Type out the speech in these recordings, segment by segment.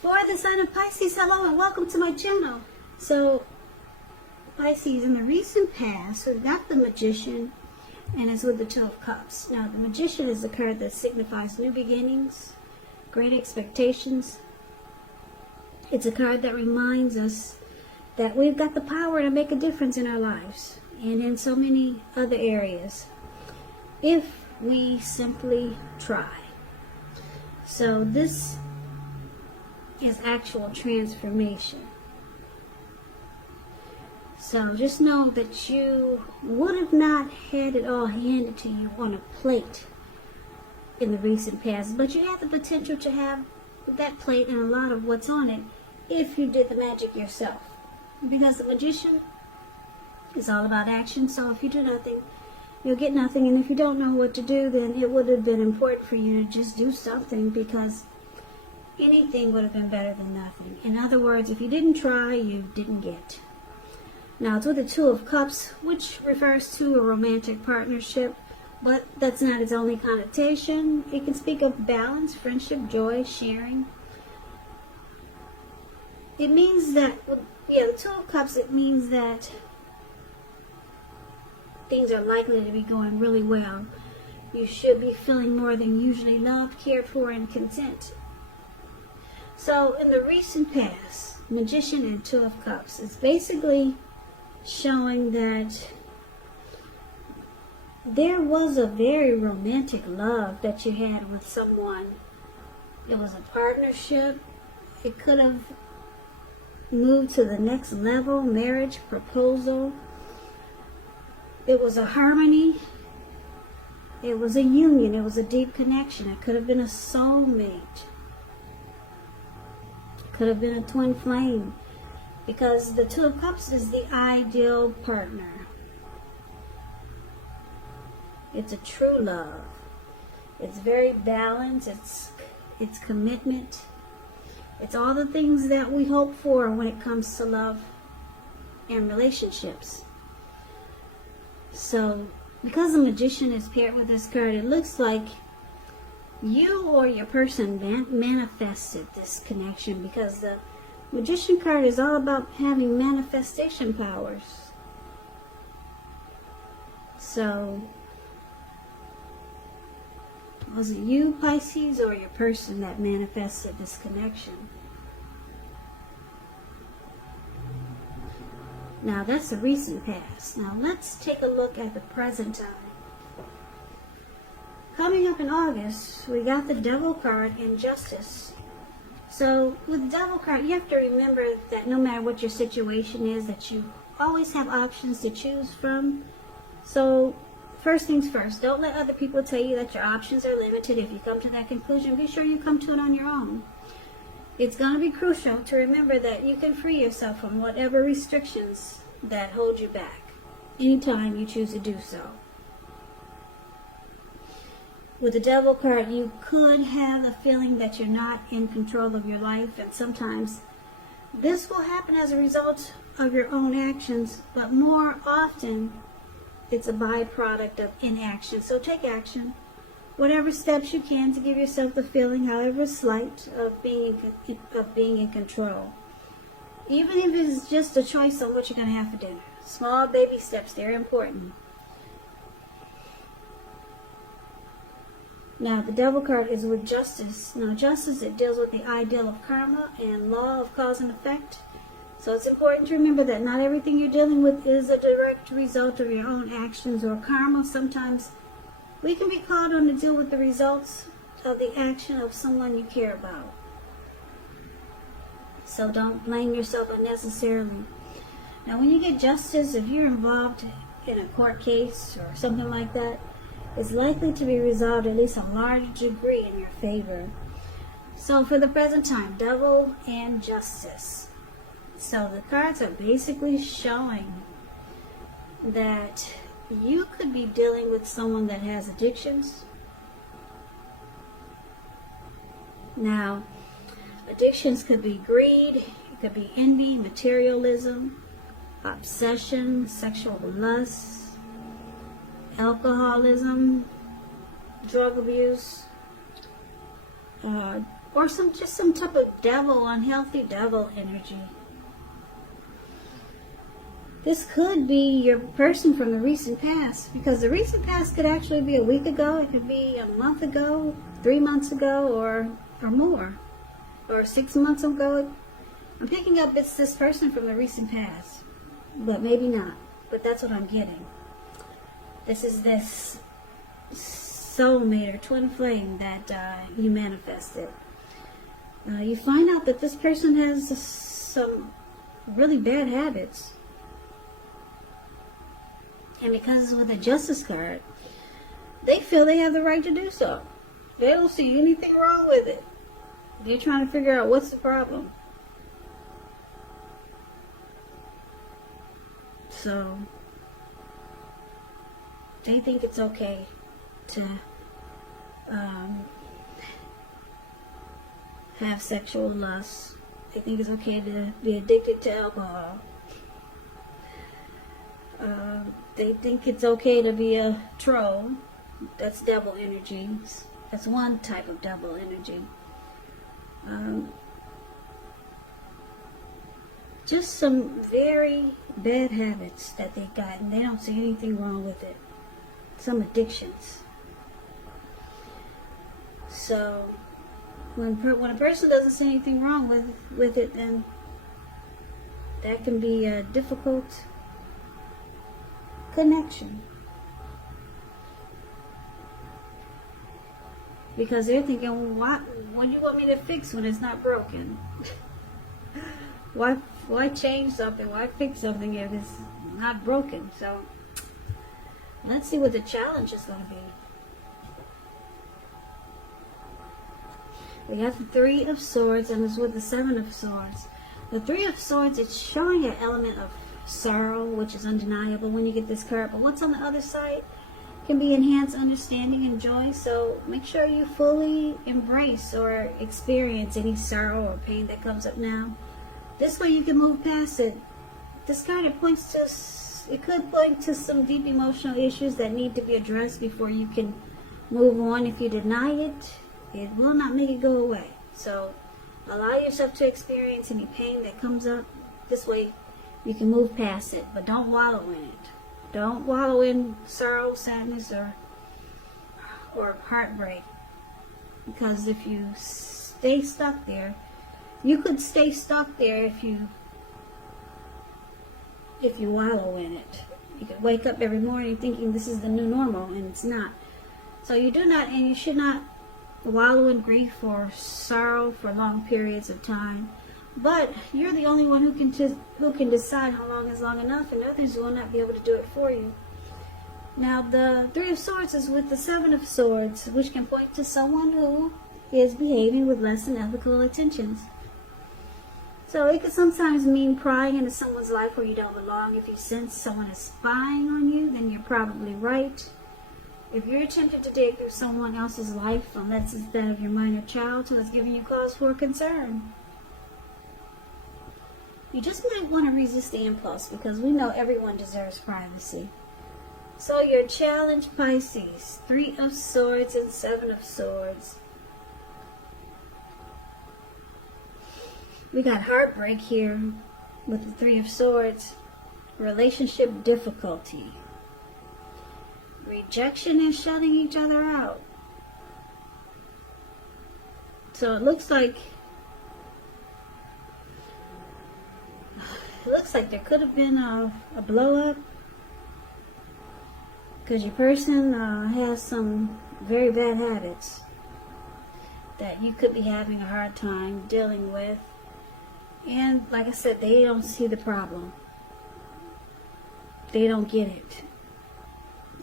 For the sign of Pisces, hello and welcome to my channel. So, Pisces, in the recent past, we've got the Magician, and it's with the Two of Cups. Now, the Magician is the card that signifies new beginnings, great expectations. It's a card that reminds us that we've got the power to make a difference in our lives and in so many other areas if we simply try. So, this is actual transformation. So just know that you would have not had it all handed to you on a plate in the recent past, but you have the potential to have that plate and a lot of what's on it if you did the magic yourself. Because the Magician is all about action, so if you do nothing, you'll get nothing, and if you don't know what to do, then it would have been important for you to just do something, because anything would have been better than nothing. In other words, if you didn't try, you didn't get. Now, it's with the Two of Cups, which refers to a romantic partnership, but that's not its only connotation. It can speak of balance, friendship, joy, sharing. It means that, the Two of Cups, it means that things are likely to be going really well. You should be feeling more than usually loved, cared for, and content. So, in the recent past, Magician and Two of Cups is basically showing that there was a very romantic love that you had with someone. It was a partnership. It could have moved to the next level, marriage, proposal. It was a harmony. It was a union. It was a deep connection. It could have been a soulmate. Could have been a twin flame, because the Two of Cups is the ideal partner. It's a true love. It's very balanced. It's commitment. It's all the things that we hope for when it comes to love and relationships. So, because the Magician is paired with this card, it looks like you or your person manifested this connection, because the Magician card is all about having manifestation powers. So, was it you, Pisces, or your person that manifested this connection? Now, that's the recent past. Now, let's take a look at the present time. Coming up in August, we got the Devil card and Justice. So, with the Devil card, you have to remember that no matter what your situation is, that you always have options to choose from. So, first things first, don't let other people tell you that your options are limited. If you come to that conclusion, be sure you come to it on your own. It's going to be crucial to remember that you can free yourself from whatever restrictions that hold you back anytime you choose to do so. With the Devil card, you could have the feeling that you're not in control of your life, and sometimes this will happen as a result of your own actions, but more often it's a byproduct of inaction. So take action, whatever steps you can, to give yourself the feeling, however slight, of being in control. Even if it's just a choice on what you're going to have for dinner. Small baby steps, they're important. Now, the Devil card is with Justice. Now, Justice, it deals with the ideal of karma and law of cause and effect. So it's important to remember that not everything you're dealing with is a direct result of your own actions or karma. Sometimes we can be called on to deal with the results of the action of someone you care about. So don't blame yourself unnecessarily. Now, when you get Justice, if you're involved in a court case or something like that, it's likely to be resolved at least a large degree in your favor. So for the present time, Devil and Justice. So the cards are basically showing that you could be dealing with someone that has addictions. Now, addictions could be greed, it could be envy, materialism, obsession, sexual lust, alcoholism, drug abuse, or just some type of devil, unhealthy devil energy. This could be your person from the recent past, because the recent past could actually be a week ago, it could be a month ago, 3 months ago, or more, or 6 months ago. I'm picking up it's this person from the recent past, but maybe not. But that's what I'm getting. This is this soulmate or twin flame that you manifested. You find out that this person has some really bad habits. And because with a justice card, they feel they have the right to do so. They don't see anything wrong with it. They're trying to figure out what's the problem. So, they think it's okay to have sexual lust. They think it's okay to be addicted to alcohol. They think it's okay to be a troll. That's devil energy. That's one type of devil energy. Just some very bad habits that they got, and they don't see anything wrong with it. Some addictions. So, when a person doesn't see anything wrong with it, then that can be a difficult connection, because they're thinking, what do you want me to fix when it's not broken? why change something, why fix something if it's not broken? So let's see what the challenge is going to be. We have the Three of Swords, and it's with the Seven of Swords. The Three of Swords, it's showing an element of sorrow, which is undeniable when you get this card, but what's on the other side can be enhanced understanding and joy. So make sure you fully embrace or experience any sorrow or pain that comes up now. This way you can move past it. This card, it could point to some deep emotional issues that need to be addressed before you can move on. If you deny it, it will not make it go away. So allow yourself to experience any pain that comes up. This way you can move past it, but don't wallow in it. Don't wallow in sorrow, sadness, or heartbreak. Because if you stay stuck there, you could stay stuck there if you wallow in it. You could wake up every morning thinking this is the new normal, and it's not. So you do not, and you should not wallow in grief or sorrow for long periods of time. But you're the only one who can decide how long is long enough, and others will not be able to do it for you. Now, the Three of Swords is with the Seven of Swords, which can point to someone who is behaving with less than ethical intentions. So it could sometimes mean prying into someone's life where you don't belong. If you sense someone is spying on you, then you're probably right. If you're attempting to dig through someone else's life, unless it's that of your minor child who is giving you cause for concern, you just might want to resist the impulse, because we know everyone deserves privacy. So your challenge, Pisces, Three of Swords and Seven of Swords. We got heartbreak here with the Three of Swords. Relationship difficulty. Rejection and shutting each other out. So it looks like there could have been a blow up, because your person has some very bad habits that you could be having a hard time dealing with. And like I said, they don't see the problem. They don't get it.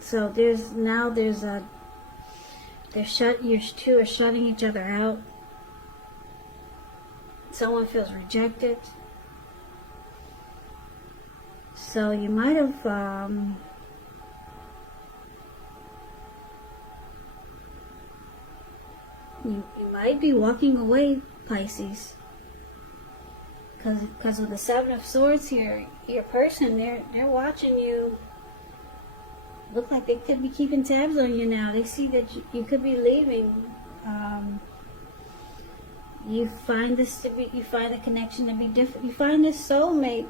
So you two are shutting each other out. Someone feels rejected. So you might have you might be walking away, Pisces. Because with the Seven of Swords here, your person, they're watching you. Look like they could be keeping tabs on you now. They see that you could be leaving. You find the connection to be different. You find this soulmate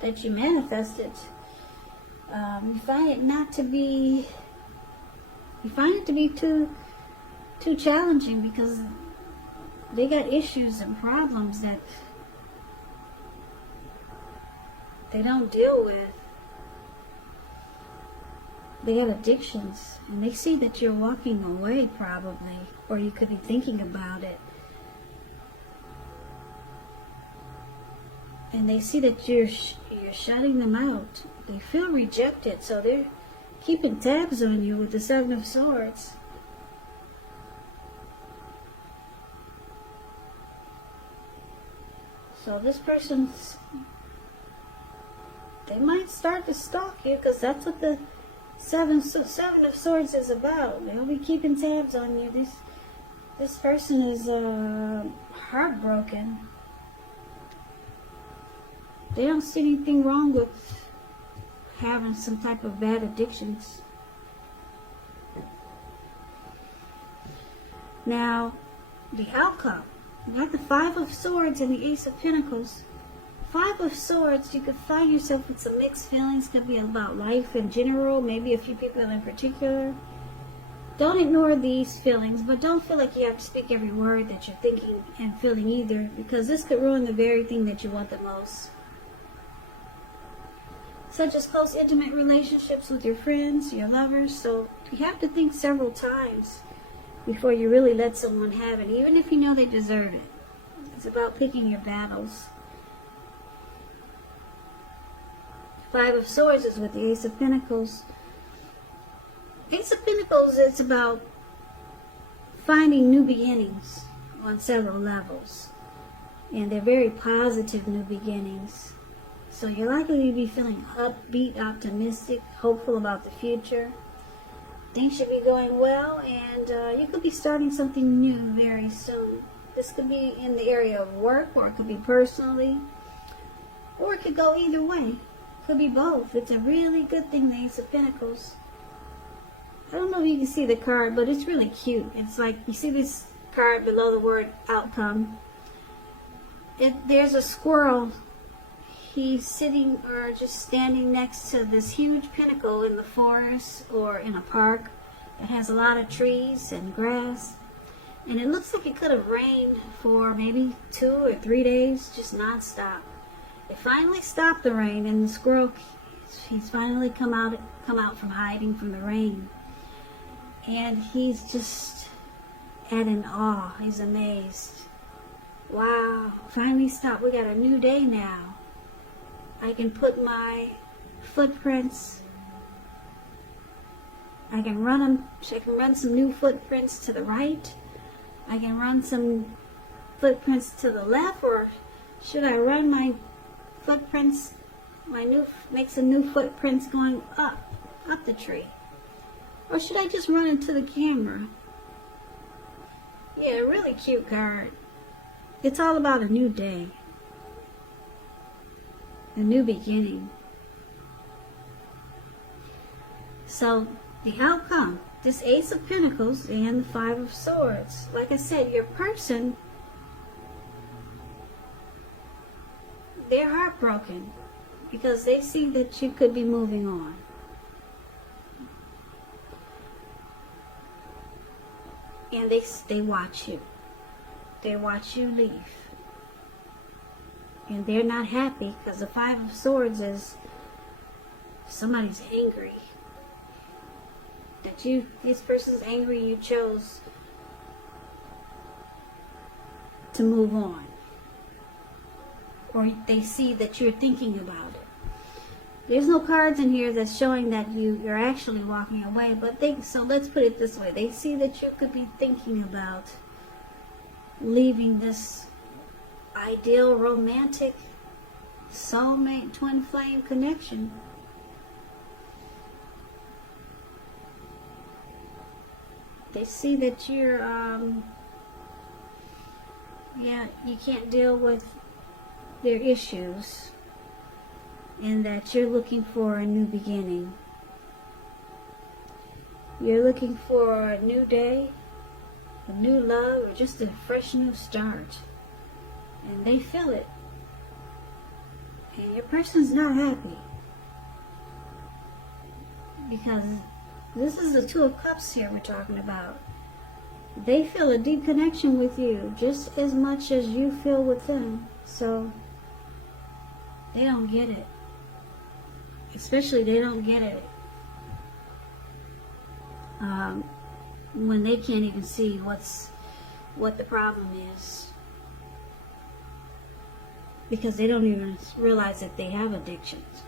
that you manifested. You find it to be too challenging, because they got issues and problems that they don't deal with. They got addictions, and they see that you're walking away probably, or you could be thinking about it. And they see that you're shutting them out. They feel rejected, so they're keeping tabs on you with the Seven of Swords. So this person's, they might start to stalk you, because that's what the Seven of Swords is about. They'll be keeping tabs on you. This person is heartbroken. They don't see anything wrong with having some type of bad addictions. Now, the outcome. You got the Five of Swords and the Ace of Pentacles. Five of Swords, you could find yourself with some mixed feelings. Could be about life in general, maybe a few people in particular. Don't ignore these feelings, but don't feel like you have to speak every word that you're thinking and feeling either, because this could ruin the very thing that you want the most. Such as close, intimate relationships with your friends, your lovers. So you have to think several times before you really let someone have it, even if you know they deserve it. It's about picking your battles. Five of Swords is with the Ace of Pentacles. Ace of Pentacles is about finding new beginnings on several levels. And they're very positive new beginnings. So you're likely to be feeling upbeat, optimistic, hopeful about the future. Things should be going well, and you could be starting something new very soon. This could be in the area of work, or it could be personally, or it could go either way. Could be both. It's a really good thing, the Ace of Pentacles. I don't know if you can see the card, but it's really cute. It's like, you see this card below the word outcome. There's a squirrel. He's sitting or just standing next to this huge pinnacle in the forest or in a park that has a lot of trees and grass. And it looks like it could have rained for maybe 2 or 3 days, just nonstop. It finally stopped the rain, and the squirrel, he's finally come out from hiding from the rain. And he's just at an awe. He's amazed. Wow, finally stopped. We got a new day now. I can put my footprints, I can run some new footprints to the right. I can run some footprints to the left, or should I run my footprints, make some new footprints going up the tree? Or should I just run into the camera? Yeah, really cute card. It's all about a new day. A new beginning. So, the outcome, this Ace of Pentacles and the Five of Swords. Like I said, your person, they're heartbroken because they see that you could be moving on. And they watch you. They watch you leave. And they're not happy, because the Five of Swords is somebody's angry. This person's angry you chose to move on. Or they see that you're thinking about it. There's no cards in here that's showing that you're actually walking away, but so let's put it this way. They see that you could be thinking about leaving this ideal, romantic, soulmate, twin flame connection. They see that you're, you can't deal with their issues, and that you're looking for a new beginning. You're looking for a new day, a new love or just a fresh new start. And they feel it. And your person's not happy. Because this is the Two of Cups here we're talking about. They feel a deep connection with you just as much as you feel with them. So they don't get it. Especially they don't get it when they can't even see what the problem is. Because they don't even realize that they have addictions.